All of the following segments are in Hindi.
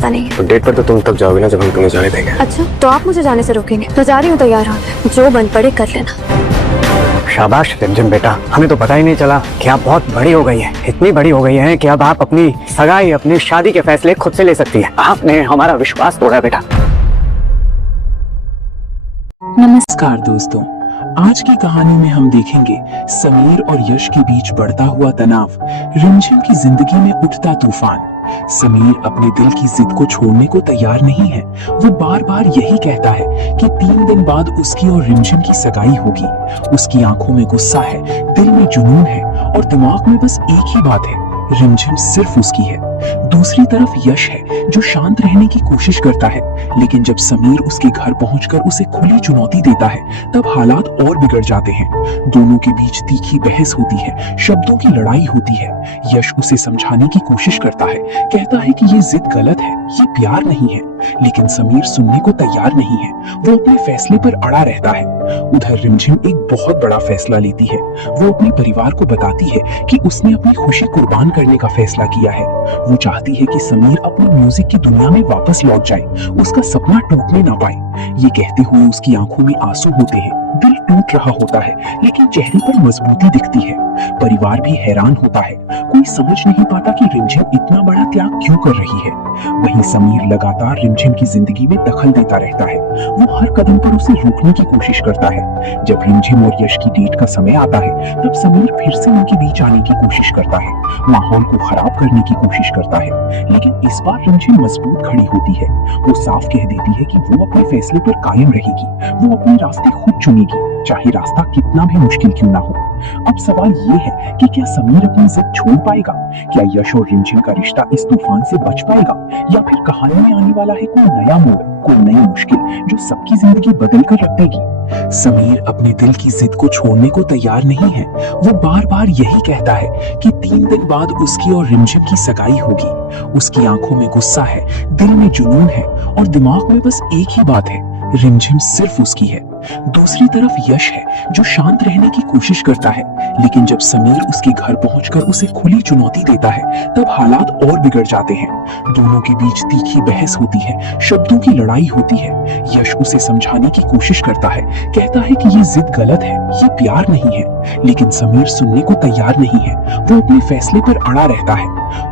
रास्ता नहीं है। तो डेट पर तो तुम तब जाओगे ना जब हम तुम्हें जाने देंगे। अच्छा, तो आप मुझे जाने से रोकेंगे? तो जा रही हूँ, तैयार हो, जो बन पड़े कर लेना। शाबाश रिमझिम बेटा, हमें तो पता ही नहीं चला कि आप बहुत बड़ी हो गई हैं। इतनी बड़ी हो गई हैं कि अब आप अपनी सगाई, अपनी शादी के फैसले खुद से ले सकती हैं। आपने हमारा विश्वास तोड़ा बेटा। नमस्कार दोस्तों, आज की कहानी में हम देखेंगे समीर और यश के बीच बढ़ता हुआ तनाव, रिमझिम की जिंदगी में उठता तूफान। समीर अपने दिल की जिद को छोड़ने को तैयार नहीं है। वो बार बार यही कहता है कि 3 दिन बाद उसकी और रिमझिम की सगाई होगी। उसकी आंखों में गुस्सा है, दिल में जुनून है और दिमाग में बस एक ही बात है, रिमझिम सिर्फ उसकी है। दूसरी तरफ यश है जो शांत रहने की कोशिश करता है, लेकिन जब समीर उसके घर पहुंचकर उसे खुली चुनौती देता है तब हालात और बिगड़ जाते हैं। दोनों के बीच तीखी बहस होती है, शब्दों की लड़ाई होती है। यश उसे समझाने की कोशिश करता है, कहता है कि ये जिद गलत है, ये प्यार नहीं है, लेकिन समीर सुनने को तैयार नहीं है। वो अपने फैसले पर अड़ा रहता है। उधर रिमझिम एक बहुत बड़ा फैसला लेती है। वो अपने परिवार को बताती है कि उसने अपनी खुशी कुर्बान करने का फैसला किया है। वो चाहती है कि समीर अपनी म्यूजिक की दुनिया में वापस लौट जाए, उसका सपना टूटने ना पाए। ये कहते हुए उसकी आंखों में आंसू होते हैं, दिल टूट रहा होता है, लेकिन चेहरे पर मजबूती दिखती है। परिवार भी हैरान होता है, कोई समझ नहीं पाता कि रिमझिम इतना बड़ा त्याग क्यों कर रही है। वहीं समीर लगातार रिमझिम की जिंदगी में दखल देता रहता है। वो हर कदम पर उसे रोकने की कोशिश करता है। जब रिमझिम और यश की डेट का समय आता है तब समीर फिर से उनके बीच आने की कोशिश करता है, माहौल को खराब करने की कोशिश करता है। लेकिन इस बार रिमझिम मजबूत खड़ी होती है। वो साफ कह देती है कि वो अपने फैसले पर कायम रहेगी, वो अपने रास्ते खुद चुनेगी, चाहे रास्ता कितना भी मुश्किल क्यों ना हो। अब सवाल ये है कि क्या समीर अपनी जिद छोड़ पाएगा? क्या यश और रिमझिम का रिश्ता इस तूफान से बच पाएगा, या फिर कहानी में आने वाला है कोई नया मोड़, कोई नई मुश्किल जो सबकी जिंदगी बदल कर रख देगी? समीर अपने दिल की जिद को छोड़ने को तैयार नहीं है। वो बार बार यही कहता है कि 3 दिन बाद उसकी और रिमझिम की सगाई होगी। उसकी आंखों में गुस्सा है, दिल में जुनून है और दिमाग में बस एक ही बात है, रिमझिम सिर्फ उसकी है। दूसरी तरफ यश है जो शांत रहने की कोशिश करता है, लेकिन जब समीर उसके घर पहुंचकर उसे खुली चुनौती देता है तब हालात और बिगड़ जाते हैं। दोनों के बीच तीखी बहस होती है, शब्दों की लड़ाई होती है। यश उसे समझाने की कोशिश करता है, कहता है कि ये जिद गलत है, ये प्यार नहीं है, लेकिन समीर सुनने को तैयार नहीं है। वो अपने फैसले पर अड़ा रहता है।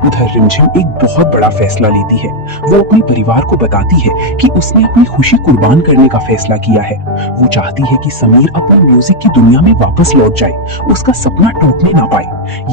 उधर रिमझिम एक बहुत बड़ा फैसला लेती है। वो अपने परिवार को बताती है कि उसने अपनी खुशी कुर्बान करने का फैसला किया है। वो चाहती है कि समीर अपनी म्यूजिक की दुनिया में वापस लौट जाए, उसका सपना टूटने ना पाए।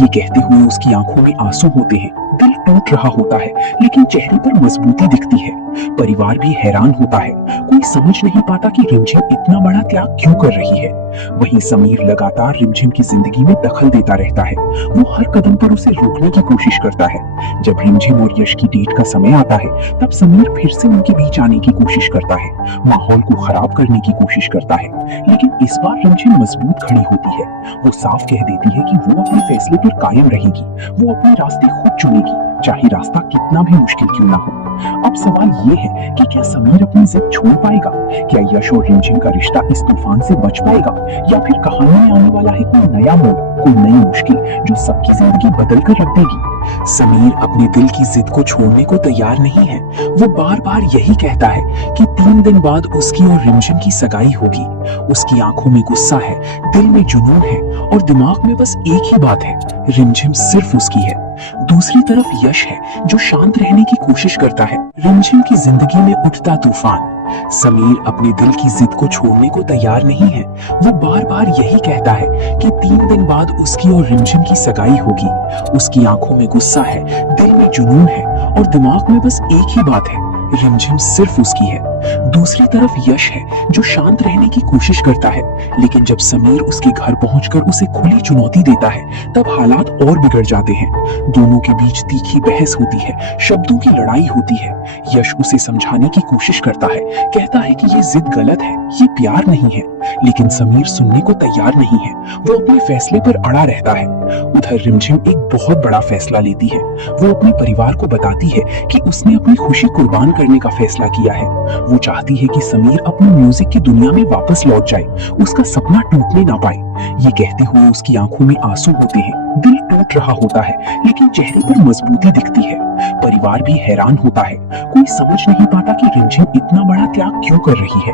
ये कहते हुए उसकी आंखों में आंसू होते हैं, दिल टूट रहा होता है, लेकिन चेहरे पर मजबूती दिखती है। परिवार भी हैरान होता है, कोई समझ नहीं पाता कि रिमझिम इतना बड़ा त्याग क्यों कर रही है। वहीं समीर लगातार रिमझिम की जिंदगी में दखल देता रहता है। वो हर कदम पर उसे रोकने की कोशिश करता है। जब रिमझिम और यश की डेट का समय आता है तब समीर फिर से उनके बीच आने की कोशिश करता है, माहौल को खराब करने की कोशिश करता है। लेकिन इस बार रिमझिम मजबूत खड़ी होती है। वो साफ कह देती है कि वो अपने फैसले पर कायम रहेगी, वो अपने रास्ते खुद चुनेगी, चाहे रास्ता कितना भी मुश्किल क्यों ना हो। अब सवाल ये है कि क्या समीर अपनी जिद छोड़ पाएगा? क्या यश और रिमझिम का रिश्ता इस तूफान से बच पाएगा, या फिर कहानी में आने वाला है कोई नया मोड़, कोई नई मुश्किल जो सबकी जिंदगी बदल कर रख देगी? समीर अपने दिल की जिद को छोड़ने को तैयार नहीं है। वो बार बार यही कहता है कि 3 दिन बाद उसकी और रिमझिम की सगाई होगी। उसकी आंखों में गुस्सा है, दिल में जुनून है और दिमाग में बस एक ही बात है, रिमझिम सिर्फ उसकी है। दूसरी तरफ यश है जो शांत रहने की कोशिश करता है। रिमझिम की जिंदगी में उठता तूफान। समीर अपने दिल की जिद को छोड़ने को तैयार नहीं है। वो बार बार यही कहता है कि 3 दिन बाद उसकी और रिमझिम की सगाई होगी। उसकी आंखों में गुस्सा है, दिल में जुनून है और दिमाग में बस एक ही बात है, रिमझिम सिर्फ उसकी है। दूसरी तरफ यश है जो शांत रहने की कोशिश करता है, लेकिन जब समीर उसके घर पहुंचकर उसे खुली चुनौती देता है तब हालात और बिगड़ जाते हैं। दोनों के बीच तीखी बहस होती है, शब्दों की लड़ाई होती है। यश उसे समझाने की कोशिश करता है, कहता है कि ये जिद गलत है, ये प्यार नहीं है, लेकिन समीर सुनने को तैयार नहीं है। वो अपने फैसले पर अड़ा रहता है। उधर रिमझिम एक बहुत बड़ा फैसला लेती है। वो अपने परिवार को बताती है कि उसने अपनी खुशी कुर्बान करने का फैसला किया है। वो चाहती है कि समीर अपनी म्यूजिक की दुनिया में वापस लौट जाए, उसका सपना टूटने ना पाए। ये कहते हुए उसकी आंखों में आंसू होते हैं, दिल टूट रहा होता है, लेकिन चेहरे पर मजबूती दिखती है। परिवार भी हैरान होता है। कोई समझ नहीं पाता कि रिमझिम इतना बड़ा त्याग क्यों कर रही है।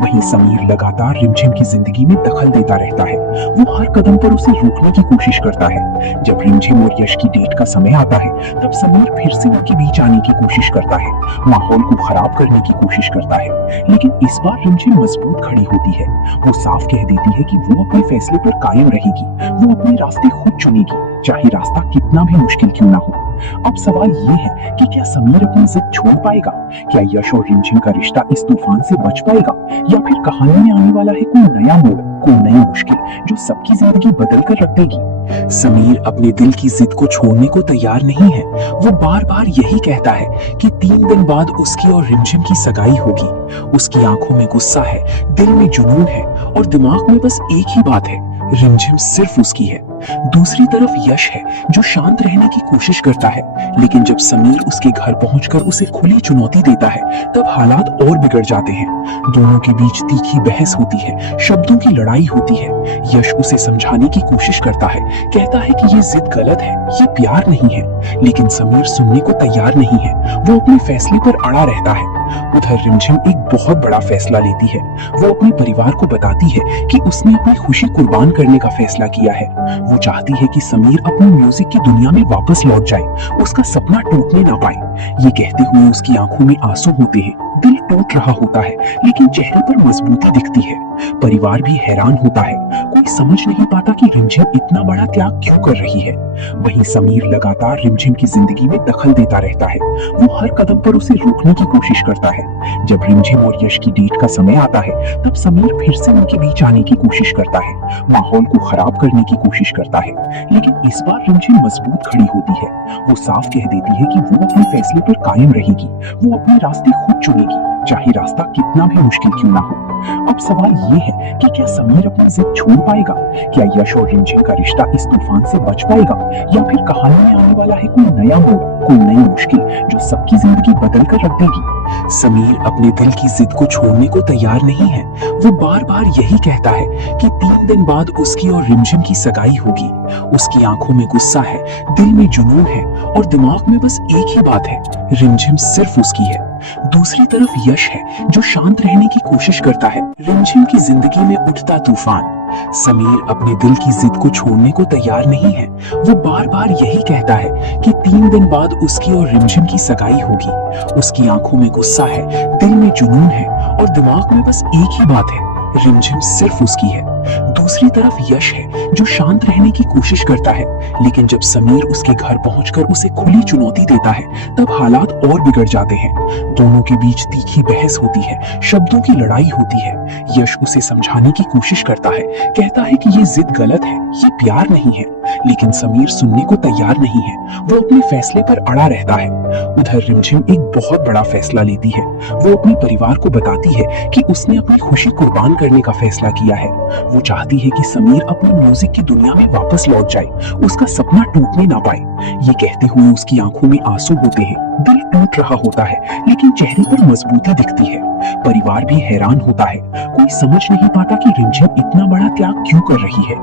वहीं समीर लगातार रिमझिम की जिंदगी में दखल देता रहता है। वो हर कदम पर उसे रोकने की कोशिश करता है। जब रिमझिम और यश की डेट का समय आता है तब समीर फिर से उनके बीच आने की कोशिश करता है, माहौल को खराब करने की कोशिश करता है। लेकिन इस बार रिमझिम मजबूत खड़ी होती है। वो साफ कह देती है कि वो अपने फैसले पर कायम रहेगी, वो अपने रास्ते खुद चुनेगी, चाहे रास्ता कितना भी मुश्किल क्यों ना हो। अब सवाल ये है कि क्या समीर अपनी जिद छोड़ पाएगा? क्या यश और रिमझिम का रिश्ता इस तूफान से बच पाएगा, या फिर कहानी में आने वाला है कोई नया मोड़, कोई नई मुश्किल जो सबकी जिंदगी बदल कर रख देगी? समीर अपने दिल की जिद को छोड़ने को तैयार नहीं है। वो बार बार यही कहता है कि 3 दिन बाद उसकी और रिमझिम की सगाई होगी। उसकी आंखों में गुस्सा है, दिल में जुनून है और दिमाग में बस एक ही बात है, रिमझिम सिर्फ उसकी है। दूसरी तरफ यश है जो शांत रहने की कोशिश करता है, लेकिन जब समीर उसके घर पहुंचकर उसे खुली चुनौती देता है तब हालात और बिगड़ जाते हैं। दोनों के बीच तीखी बहस होती है, शब्दों की लड़ाई होती है। यश उसे समझाने की कोशिश करता है, कहता है कि ये जिद गलत है, ये प्यार नहीं है, लेकिन समीर सुनने को तैयार नहीं है। वो अपने फैसले पर अड़ा रहता है। उधर रिमझिम एक बहुत बड़ा फैसला लेती है। वो अपने परिवार को बताती है कि उसने अपनी खुशी कुर्बान करने का फैसला किया है। वो चाहती है कि समीर अपनी म्यूजिक की दुनिया में वापस लौट जाए, उसका सपना टूटने ना पाए। ये कहते हुए उसकी आंखों में आंसू होते हैं, दिल टूट रहा होता है, लेकिन चेहरे पर मजबूती दिखती है। परिवार भी हैरान होता है, कोई समझ नहीं पाता कि रिमझिम इतना बड़ा त्याग क्यों कर रही है। वहीं समीर लगातार रिमझिम की जिंदगी में दखल देता रहता है। वो हर कदम पर उसे रोकने की कोशिश करता है। जब रिमझिम और यश की डेट का समय आता है तब समीर फिर से उनके बीच आने की कोशिश करता है, माहौल को खराब करने की कोशिश करता है। लेकिन इस बार रिमझिम मजबूत खड़ी होती है। वो साफ कह देती है कि वो अपने फैसले पर कायम रहेगी, वो अपने रास्ते खुद चुनेगी, चाहे रास्ता कितना भी मुश्किल क्यों ना हो। अब सवाल ये है कि क्या समीर अपनी जिद छोड़ पाएगा? क्या यश और रिमझिम का रिश्ता इस तूफान से बच पाएगा, या फिर कहानी में आने वाला है कोई नया मोड़, कोई नई मुश्किल जो सबकी जिंदगी बदल कर रख देगी? समीर अपने दिल की जिद को छोड़ने को तैयार नहीं है। वो बार बार यही कहता है कि 3 दिन बाद उसकी और रिमझिम की सगाई होगी। उसकी आंखों में गुस्सा है, दिल में जुनून है और दिमाग में बस एक ही बात है, रिमझिम सिर्फ उसकी है। दूसरी तरफ यश है जो शांत रहने की कोशिश करता है। रिमझिम की जिंदगी में उठता तूफान। समीर अपने दिल की जिद को छोड़ने को तैयार नहीं है। वो बार बार यही कहता है कि 3 दिन बाद उसकी और रिमझिम की सगाई होगी। उसकी आंखों में गुस्सा है, दिल में जुनून है और दिमाग में बस एक ही बात है, रिमझिम सिर्फ उसकी है। दूसरी तरफ यश है जो शांत रहने की कोशिश करता है, लेकिन जब समीर उसके घर पहुंचकर उसे खुली चुनौती देता है तब हालात और बिगड़ जाते हैं। दोनों के बीच तीखी बहस होती है, शब्दों की लड़ाई होती है। यश उसे समझाने की कोशिश करता है, कहता है कि ये जिद गलत है, ये प्यार नहीं है, लेकिन समीर सुनने को तैयार नहीं है। वो अपने फैसले पर अड़ा रहता है। उधर रिमझिम एक बहुत बड़ा फैसला लेती है। वो अपने परिवार को बताती है कि उसने अपनी खुशी कुर्बान करने का फैसला किया है। वो चाहती है कि समीर अपनी म्यूजिक की दुनिया में वापस लौट जाए, उसका सपना टूटने ना पाए। ये कहते हुए उसकी आंखों में आंसू होते हैं, दिल टूट रहा होता है, लेकिन चेहरे पर मजबूती दिखती है। परिवार भी हैरान होता है, कोई समझ नहीं पाता कि रिमझिम इतना बड़ा त्याग क्यों कर रही है।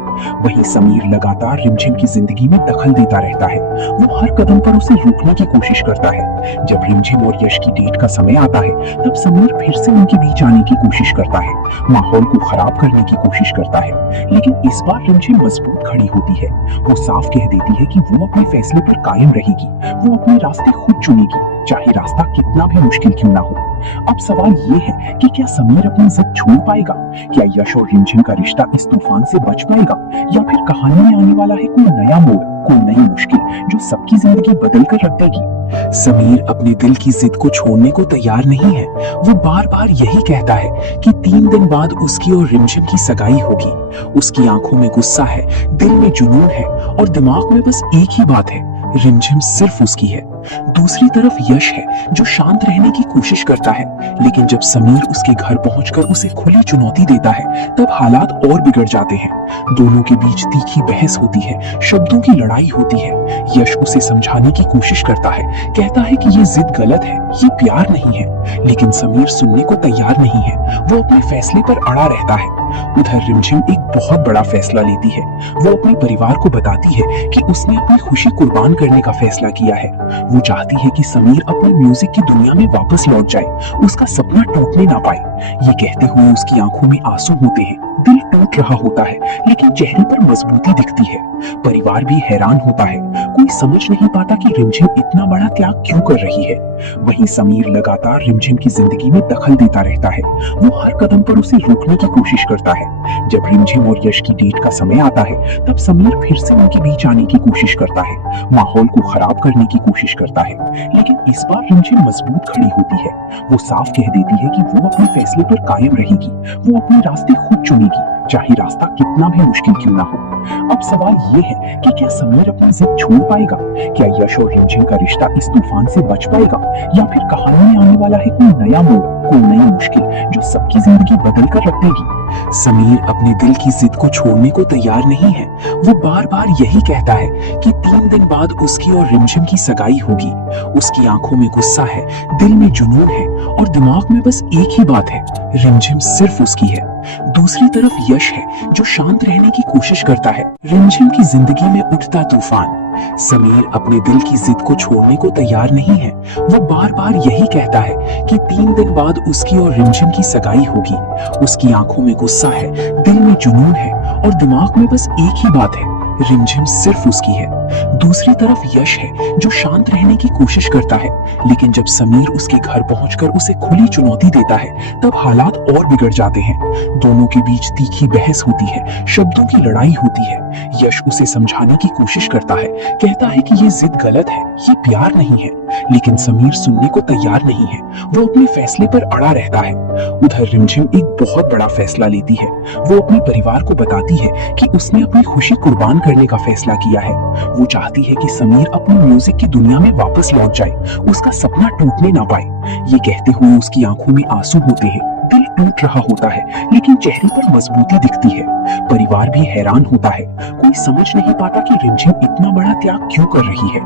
वहीं समीर लगातार रिमझिम की जिंदगी में दखल देता रहता है। वो हर कदम पर उसे रोकने की कोशिश करता है। जब रिमझिम और यश की डेट का समय आता है तब समीर फिर से उनके बीच आने की कोशिश करता है, माहौल को खराब करने की कोशिश करता है। लेकिन इस बार रिमझिम मजबूत खड़ी होती है। वो साफ कह देती है कि वो अपने फैसले पर कायम रहेगी, वो अपने रास्ते खुद चुनेगी, चाहे रास्ता कितना भी मुश्किल क्यों ना हो। अब सवाल ये है कि क्या समीर अपनी जिद छोड़ पाएगा? क्या यश और रिमझिम का रिश्ता इस तूफान से बच पाएगा, या फिर कहानी में आने वाला है कोई नया मोड़, कोई नई मुश्किल जो सबकी जिंदगी बदल कर रख देगी? समीर अपने दिल की जिद को छोड़ने को तैयार नहीं है। वो बार बार यही कहता है कि 3 दिन बाद उसकी और रिमझिम की सगाई होगी। उसकी आंखों में गुस्सा है, दिल में जुनून है और दिमाग में बस एक ही बात है, रिमझिम सिर्फ उसकी है। दूसरी तरफ यश है जो शांत रहने की कोशिश करता है, लेकिन जब समीर उसके घर पहुंचकर उसे खुली चुनौती देता है तब हालात और बिगड़ जाते हैं। दोनों के बीच तीखी बहस होती है, शब्दों की लड़ाई होती है। यश उसे समझाने की कोशिश करता है, कहता है कि ये जिद गलत है, ये प्यार नहीं है, लेकिन समीर सुनने को तैयार नहीं है। वो अपने फैसले पर अड़ा रहता है। उधर रिमझिम एक बहुत बड़ा फैसला लेती है। वो अपने परिवार को बताती है कि उसने अपनी खुशी कुर्बान करने का फैसला किया है। वो चाहती है कि समीर अपनी म्यूजिक की दुनिया में वापस लौट जाए, उसका सपना टूटने ना पाए। ये कहते हुए उसकी आंखों में आंसू होते हैं, दिल टूट रहा होता है, लेकिन चेहरे पर मजबूती दिखती है। परिवार भी हैरान होता है, कोई समझ नहीं पाता कि रिमझिम इतना बड़ा त्याग क्यों कर रही है। वहीं समीर लगातार रिमझिम की जिंदगी में दखल देता रहता है। वो हर कदम पर उसे रोकने की कोशिश करता है। जब रिमझिम और यश की डेट का समय आता है, तब समीर फिर से उनके बीच आने की कोशिश करता है, माहौल को खराब करने की कोशिश करता है। लेकिन इस बार रिमझिम मजबूत खड़ी होती है। वो साफ कह देती है कि वो अपने फैसले पर कायम रहेगी, वो अपने रास्ते खुद चुनेगी, चाहे रास्ता कितना भी मुश्किल क्यों ना हो। अब सवाल ये है कि क्या समीर अपनी जिद छोड़ पाएगा? क्या यश और रिमझिम का रिश्ता इस तूफान से बच पाएगा, या फिर कहानी में आने वाला है कोई नया मोड़, कोई नई मुश्किल जो सबकी जिंदगी बदल कर रख देगी? समीर अपने दिल की जिद को छोड़ने को तैयार नहीं है। वो बार बार यही कहता है कि 3 दिन बाद उसकी और रिमझिम की सगाई होगी। उसकी आंखों में गुस्सा है, दिल में जुनून है और दिमाग में बस एक ही बात है, रिमझिम सिर्फ उसकी है। दूसरी तरफ यश है जो शांत रहने की कोशिश करता है। रिमझिम की जिंदगी में उठता तूफान। समीर अपने दिल की जिद को छोड़ने को तैयार नहीं है। वो बार बार यही कहता है कि 3 दिन बाद उसकी और रिमझिम की सगाई होगी। उसकी आंखों में गुस्सा है, दिल में जुनून है और दिमाग में बस एक ही बात है, रिमझिम सिर्फ उसकी है। दूसरी तरफ यश है जो शांत रहने की कोशिश करता है, लेकिन जब समीर उसके घर पहुंचकर उसे खुली चुनौती देता है, तब हालात और बिगड़ जाते हैं। दोनों के बीच तीखी बहस होती है, शब्दों की लड़ाई होती है। यश उसे समझाने की कोशिश करता है, कहता है कि ये जिद गलत है, ये प्यार नहीं है, लेकिन समीर सुनने को तैयार नहीं है। वो अपने फैसले पर अड़ा रहता है। उधर रिमझिम एक बहुत बड़ा फैसला लेती है। वो अपने परिवार को बताती है कि उसने अपनी खुशी कुर्बान करने का फैसला किया है। वो चाहती है कि समीर अपनी म्यूजिक की दुनिया में वापस लौट जाए, उसका सपना टूटने ना पाए। ये कहते हुए उसकी आंखों में आंसू होते हैं, दिल टूट रहा होता है, लेकिन चेहरे पर मजबूती दिखती है। परिवार भी हैरान होता है, कोई समझ नहीं पाता कि रिमझिम इतना बड़ा त्याग क्यों कर रही है।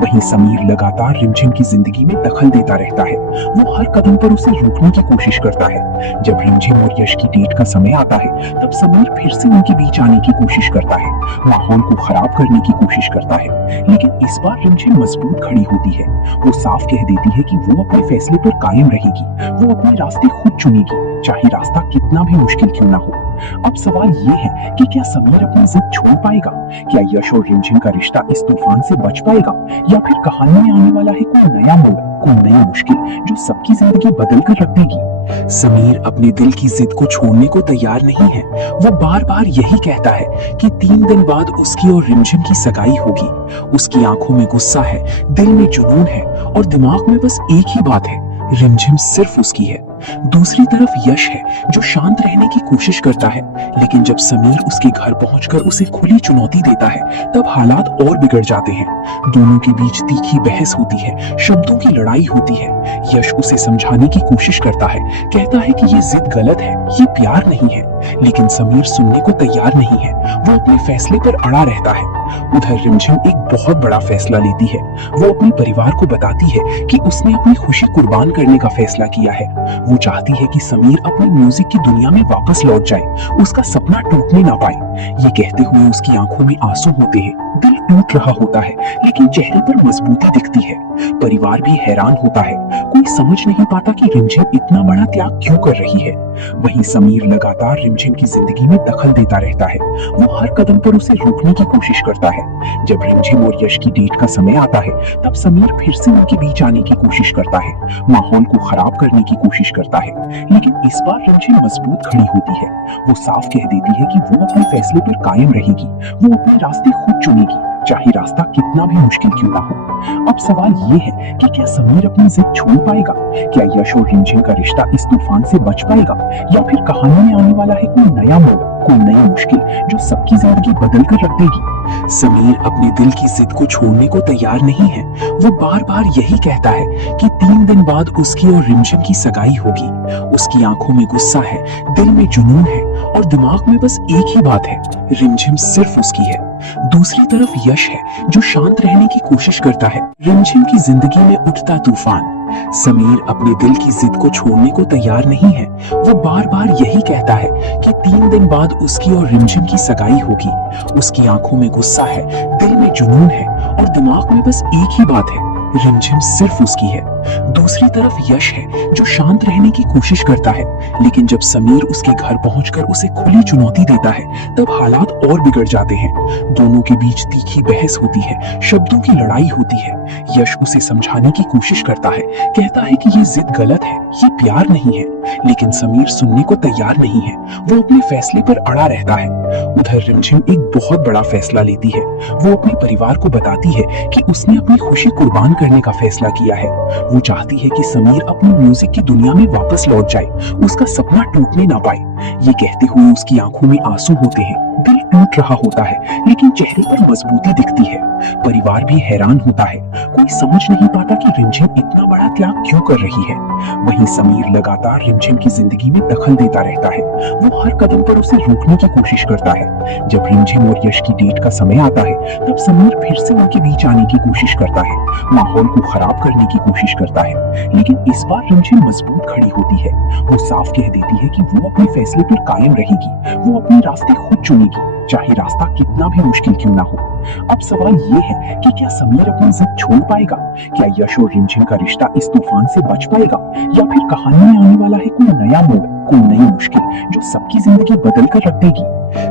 वहीं समीर लगातार रिमझिम की जिंदगी में दखल देता रहता है। वो हर कदम पर उसे रोकने की कोशिश करता है। जब रिमझिम और यश की डेट का समय आता है, तब समीर फिर से उनके बीच आने की कोशिश करता है, माहौल को खराब करने की कोशिश करता है। लेकिन इस बार रिमझिम मजबूत खड़ी होती है। वो साफ कह देती है कि वो अपने फैसले पर कायम रहेगी, वो अपने रास्ते खुद चुनेगी, चाहे रास्ता कितना भी मुश्किल क्यों ना हो। अब सवाल ये है कि क्या समीर अपनी जिद छोड़ पाएगा? क्या यश और रिमझिम का रिश्ता इस तूफान से बच पाएगा, या फिर कहानी में आने वाला है कोई नया मोड़, कोई नई मुश्किल जो सबकी जिंदगी बदल कर रख देगी? समीर अपने दिल की जिद को छोड़ने को तैयार नहीं है। वो बार बार यही कहता है कि 3 दिन बाद उसकी और रिमझिम की सगाई होगी। उसकी आंखों में गुस्सा है, दिल में जुनून है और दिमाग में बस एक ही बात है, रिमझिम सिर्फ उसकी है। दूसरी तरफ यश है जो शांत रहने की कोशिश करता है, लेकिन जब समीर उसके घर पहुंचकर उसे खुली चुनौती देता है, तब हालात और बिगड़ जाते हैं। दोनों के बीच तीखी बहस होती है, शब्दों की लड़ाई होती है। यश उसे समझाने की कोशिश करता है, कहता है कि ये जिद गलत है, ये प्यार नहीं है, लेकिन समीर सुनने को तैयार नहीं है। वो अपने फैसले पर अड़ा रहता है। उधर रिमझिम एक बहुत बड़ा फैसला लेती है। वो अपने परिवार को बताती है कि उसने अपनी खुशी कुर्बान करने का फैसला किया है। वो चाहती है कि समीर अपनी म्यूजिक की दुनिया में वापस लौट जाए, उसका सपना टूटने ना पाए। ये कहते हुए उसकी आंखों में आंसू होते हैं, दिल टूट रहा होता है, लेकिन चेहरे पर मजबूती दिखती है। परिवार भी हैरान होता है, कोई समझ नहीं पाता कि रिमझिम इतना बड़ा त्याग क्यों कर रही है। वहीं समीर लगातार रिमझिम की जिंदगी में दखल देता रहता है। वो हर कदम पर उसे रोकने की कोशिश करता है। जब रिमझिम और यश की डेट का समय आता है, तब समीर फिर से उनके बीच आने की कोशिश करता है, माहौल को खराब करने की कोशिश करता है। लेकिन इस बार रिमझिम मजबूत खड़ी होती है। वो साफ कह देती है कि वो अपने फैसले पर कायम रहेगी, वो अपने रास्ते खुद चुनेगी, चाहे रास्ता कितना भी मुश्किल क्यों ना हो। अब सवाल ये है कि क्या समीर अपनी जिद छोड़ पाएगा? क्या यश और रिमझिम का रिश्ता इस तूफान से बच पाएगा, या फिर कहानी में आने वाला है कोई नया मोड़, कोई नई मुश्किल जो सबकी जिंदगी बदल कर रख देगी? समीर अपने दिल की जिद को छोड़ने को तैयार नहीं है। वो बार बार यही कहता है कि 3 दिन बाद उसकी और रिमझिम की सगाई होगी। उसकी आंखों में गुस्सा है, दिल में जुनून है और दिमाग में बस एक ही बात है, रिमझिम सिर्फ उसकी है। दूसरी तरफ यश है जो शांत रहने की कोशिश करता है। रिमझिम की जिंदगी में उठता तूफान। समीर अपने दिल की जिद को छोड़ने को तैयार नहीं है। वो बार बार यही कहता है कि 3 दिन बाद उसकी और रिमझिम की सगाई होगी। उसकी आंखों में गुस्सा है, दिल में जुनून है और दिमाग में बस एक ही बात है, रिमझिम सिर्फ उसकी है। दूसरी तरफ यश है जो शांत रहने की कोशिश करता है, लेकिन जब समीर उसके घर पहुंचकर उसे खुली चुनौती देता है तब हालात और बिगड़ जाते हैं। दोनों के बीच तीखी बहस होती है, शब्दों की लड़ाई होती है। यश उसे समझाने की कोशिश करता है, कहता है कि ये जिद गलत है, ये प्यार नहीं है, लेकिन समीर सुनने को तैयार नहीं है। वो अपने फैसले पर अड़ा रहता है। उधर रिमझिम एक बहुत बड़ा फैसला लेती है। वो अपने परिवार को बताती है कि उसने अपनी खुशी कुर्बान करने का फैसला किया है। वो चाहती है कि समीर अपनी म्यूजिक की दुनिया में वापस लौट जाए, उसका सपना टूटने ना पाए। ये कहते हुए उसकी आंखों में आंसू होते हैं, दिल टूट रहा होता है, लेकिन चेहरे पर मजबूती दिखती है। परिवार भी हैरान होता है, कोई समझ नहीं पाता कि रिमझिम इतना बड़ा त्याग क्यों कर रही है। वहीं समीर लगातार रिमझिम की जिंदगी में दखल देता रहता है। वो हर कदम पर उसे रोकने की कोशिश करता है। जब रिमझिम और यश की डेट का समय आता है तब समीर फिर से उनके बीच आने की कोशिश करता है, माहौल को खराब करने की कोशिश करता है। लेकिन इस बार रिमझिम मजबूत खड़ी होती है। वो साफ कह देती है कि वो अपने फैसले पर कायम रहेगी, वो अपने रास्ते खुद चुनेगी, चाहे रास्ता कितना भी मुश्किल क्यों ना हो। अब सवाल ये है कि क्या समीर अपनी जिद छोड़ पाएगा? क्या यश और रिमझिम का रिश्ता इस तूफान से बच पाएगा, या फिर कहानी में आने वाला है कोई नया मोड़, कोई नई मुश्किल जो सबकी जिंदगी बदल कर रख देगी?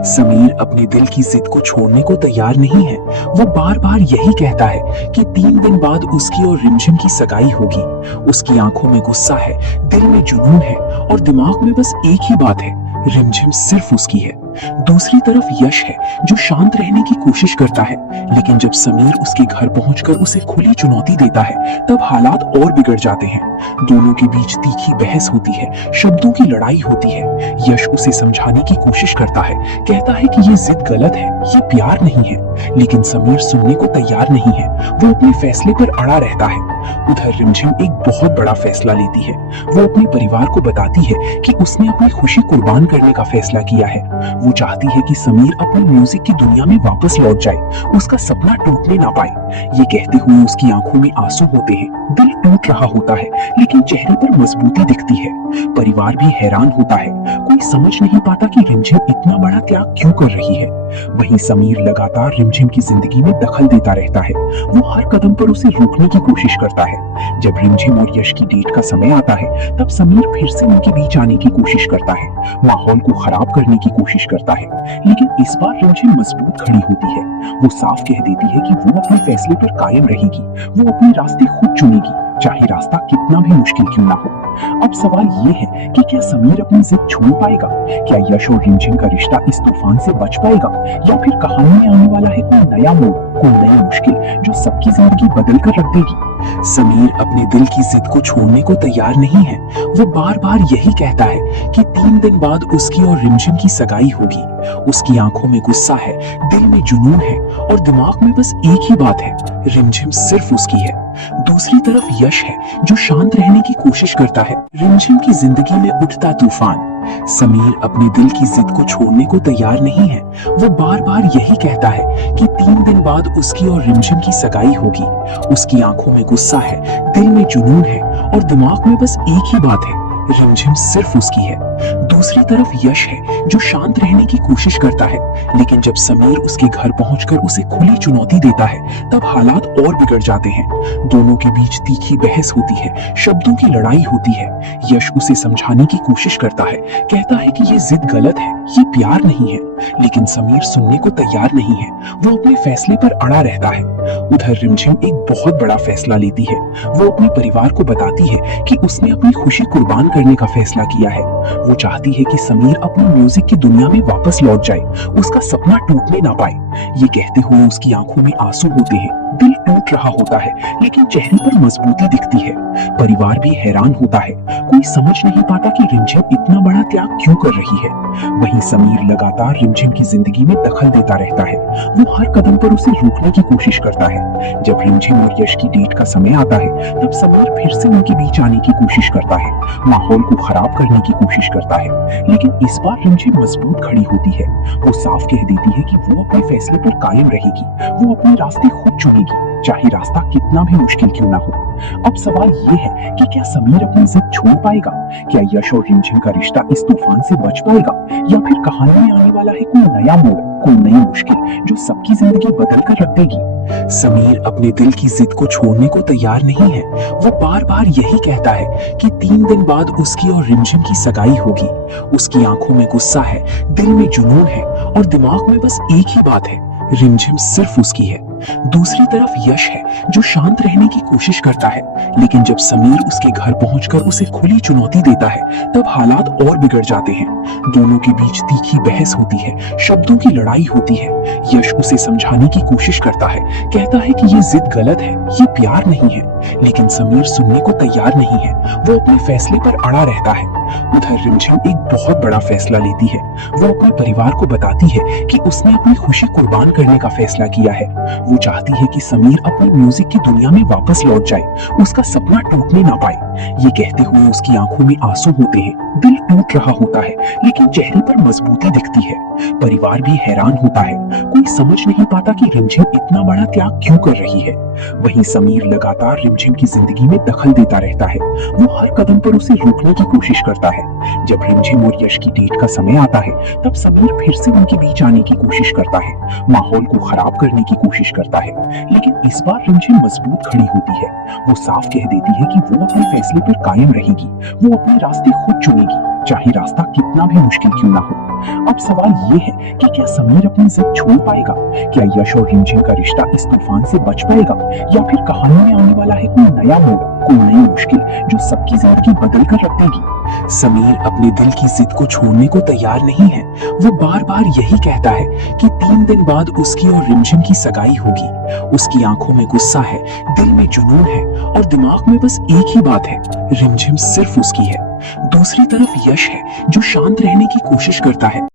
समीर अपने दिल की जिद को छोड़ने को तैयार नहीं है। वो बार बार यही कहता है कि 3 दिन बाद उसकी और रिमझिम की सगाई होगी। उसकी आंखों में गुस्सा है, दिल में जुनून है और दिमाग में बस एक ही बात है, रिमझिम सिर्फ उसकी है। दूसरी तरफ यश है जो शांत रहने की कोशिश करता है, लेकिन जब समीर उसके घर पहुंचकर उसे खुली चुनौती देता है तब हालात और बिगड़ जाते हैं। दोनों के बीच तीखी बहस होती है, शब्दों की लड़ाई होती है। यश उसे समझाने की कोशिश करता है, कहता है कि ये जिद गलत है, ये प्यार नहीं है, लेकिन समीर सुनने को तैयार नहीं है। वो अपने फैसले पर अड़ा रहता है। उधर रिमझिम एक बहुत बड़ा फैसला लेती है। वो अपने परिवार को बताती है कि उसने अपनी खुशी कुर्बान करने का फैसला किया है। वो चाहती है कि समीर अपनी म्यूजिक की दुनिया में वापस लौट जाए, उसका सपना टूटने ना पाए। ये कहते हुए उसकी आंखों में आंसू होते हैं, दिल टूट रहा होता है, लेकिन चेहरे पर मजबूती दिखती है। परिवार भी हैरान होता है, कोई समझ नहीं पाता कि रिमझिम इतना बड़ा त्याग क्यों कर रही है। वहीं समीर लगातार रिमझिम की जिंदगी में दखल देता रहता है। वो हर कदम पर उसे रोकने की कोशिश करता है। जब रिमझिम और यश की डेट का समय आता है तब समीर फिर से उनके बीच आने की कोशिश करता है, माहौल को खराब करने की कोशिश करता है। लेकिन इस बार रिमझिम मजबूत खड़ी होती है। वो साफ कह देती है कि वो अपने फैसले पर कायम रहेगी, वो अपने रास्ते खुद चुनेगी, चाहे रास्ता कितना भी मुश्किल क्यों ना हो। अब सवाल ये है कि क्या समीर अपनी जिद छोड़ पाएगा? क्या यश और रिमझिम का रिश्ता इस तूफान से बच पाएगा, या फिर कहानी में आने वाला है कोई नया मोड़, कोई नई मुश्किल जो सबकी जिंदगी बदल कर रख देगी? समीर अपने दिल की जिद को छोड़ने को तैयार नहीं है। वो बार बार यही कहता है कि 3 दिन बाद उसकी और रिमझिम की सगाई होगी। उसकी आंखों में गुस्सा है, दिल में जुनून है और दिमाग में बस एक ही बात है, रिमझिम सिर्फ उसकी है। दूसरी तरफ यश है जो शांत रहने की कोशिश करता है। रिमझिम की जिंदगी में उठता तूफान। समीर अपने दिल की जिद को छोड़ने को तैयार नहीं है। वो बार बार यही कहता है कि 3 दिन बाद उसकी और रिमझिम की सगाई होगी। उसकी आंखों में गुस्सा है, दिल में जुनून है और दिमाग में बस एक ही बात है, रिमझिम सिर्फ उसकी है। दूसरी तरफ यश है जो शांत रहने की कोशिश करता है, लेकिन जब समीर उसके घर पहुंचकर उसे खुली चुनौती देता है तब हालात और बिगड़ जाते हैं। दोनों के बीच तीखी बहस होती है, शब्दों की लड़ाई होती है। यश उसे समझाने की कोशिश करता है, कहता है कि ये जिद गलत है, ये प्यार नहीं है, लेकिन समीर सुनने को तैयार नहीं है। वो अपने फैसले पर अड़ा रहता है। उधर रिमझिम एक बहुत बड़ा फैसला लेती है। वो अपने परिवार को बताती है कि उसने अपनी खुशी कुर्बान करने का फैसला किया है। वो चाहती है कि समीर अपनी म्यूजिक की दुनिया में वापस लौट जाए, उसका सपना टूटने ना पाए। ये कहते हुए उसकी आंखों में आंसू होते हैं, दिल टूट रहा होता है, लेकिन चेहरे पर मजबूती दिखती है। परिवार भी हैरान होता है, कोई समझ नहीं पाता कि रिमझिम इतना बड़ा त्याग क्यों कर रही है। वहीं समीर लगातार रिमझिम की जिंदगी में दखल देता रहता है। वो हर कदम पर उसे रोकने की कोशिश करता है। जब रिमझिम और यश की डेट का समय आता है तब समीर फिर से उनके बीच आने की कोशिश करता है, माहौल को खराब करने की कोशिश करता है। लेकिन इस बार रिमझिम मजबूत खड़ी होती है। वो साफ कह देती है कि वो अपने फैसले पर कायम रहेगी, वो अपने रास्ते खुद चुनेगी, रहेगी, चाहे रास्ता कितना भी मुश्किल क्यों ना हो। अब सवाल ये है कि क्या समीर अपनी जिद छोड़ पाएगा? क्या यश और रिमझिम का रिश्ता इस तूफान से बच पाएगा, या फिर कहानी में आने वाला है कोई नया मोड़, कोई नई मुश्किल जो सबकी जिंदगी बदल कर रख देगी? समीर अपने दिल की जिद को छोड़ने को तैयार नहीं है। वो बार बार यही कहता है कि 3 दिन बाद उसकी और रिमझिम की सगाई होगी। उसकी आंखों में गुस्सा है, दिल में जुनून है और दिमाग में बस एक ही बात है, रिमझिम सिर्फ उसकी है। दूसरी तरफ यश है जो शांत रहने की कोशिश करता है, लेकिन जब समीर उसके घर पहुंचकर उसे खुली चुनौती देता है तब हालात और बिगड़ जाते हैं। दोनों के बीच तीखी बहस होती है, शब्दों की लड़ाई होती है। यश उसे समझाने की कोशिश करता है, कहता है कि ये जिद गलत है, ये प्यार नहीं है, लेकिन समीर सुनने को तैयार नहीं है। वो अपने फैसले पर अड़ा रहता है। उधर रिमझिम एक बहुत बड़ा फैसला लेती है। वो अपने परिवार को बताती है कि उसने अपनी खुशी कुर्बान करने का फैसला किया है। वो चाहती है कि समीर अपनी म्यूजिक की दुनिया में वापस लौट जाए, उसका सपना टूटने ना पाए। ये कहते हुए उसकी आंखों में आंसू होते हैं, दिल टूट रहा होता है, लेकिन चेहरे पर मजबूती दिखती है। परिवार भी हैरान होता है, कोई समझ नहीं पाता कि रिमझिम इतना बड़ा त्याग क्यों कर रही है। वहीं समीर लगातार रिमझिम की जिंदगी में दखल देता रहता है। वो हर कदम पर उसे रोकने की कोशिश करता है। जब रिमझिम और यश की डेट का समय आता है तब समीर फिर से उनके बीच आने की कोशिश करता है, माहौल को खराब करने की कोशिश करता है, लेकिन इस बार रिमझिम मजबूत खड़ी होती है। वो साफ कह देती है कि वो अपने फैसले पर कायम रहेगी, वो अपने रास्ते खुद चुनेगी, चाहे रास्ता कितना भी मुश्किल क्यों ना हो। अब सवाल ये है कि क्या समीर अपनी जिद छोड़ पाएगा? क्या यश और रिमझिम का रिश्ता इस तूफान से बच पाएगा, या फिर कहानी में आने वाला है कोई नया मोड़, कोई नई मुश्किल जो सबकी जिंदगी बदल कर रख देगी? समीर अपने दिल की जिद को छोड़ने को तैयार नहीं है। वो बार बार यही कहता है कि 3 दिन बाद उसकी और रिमझिम की सगाई होगी। उसकी आंखों में गुस्सा है, दिल में जुनून है और दिमाग में बस एक ही बात है, रिमझिम सिर्फ उसकी है। दूसरी तरफ यश है जो शांत रहने की कोशिश करता है,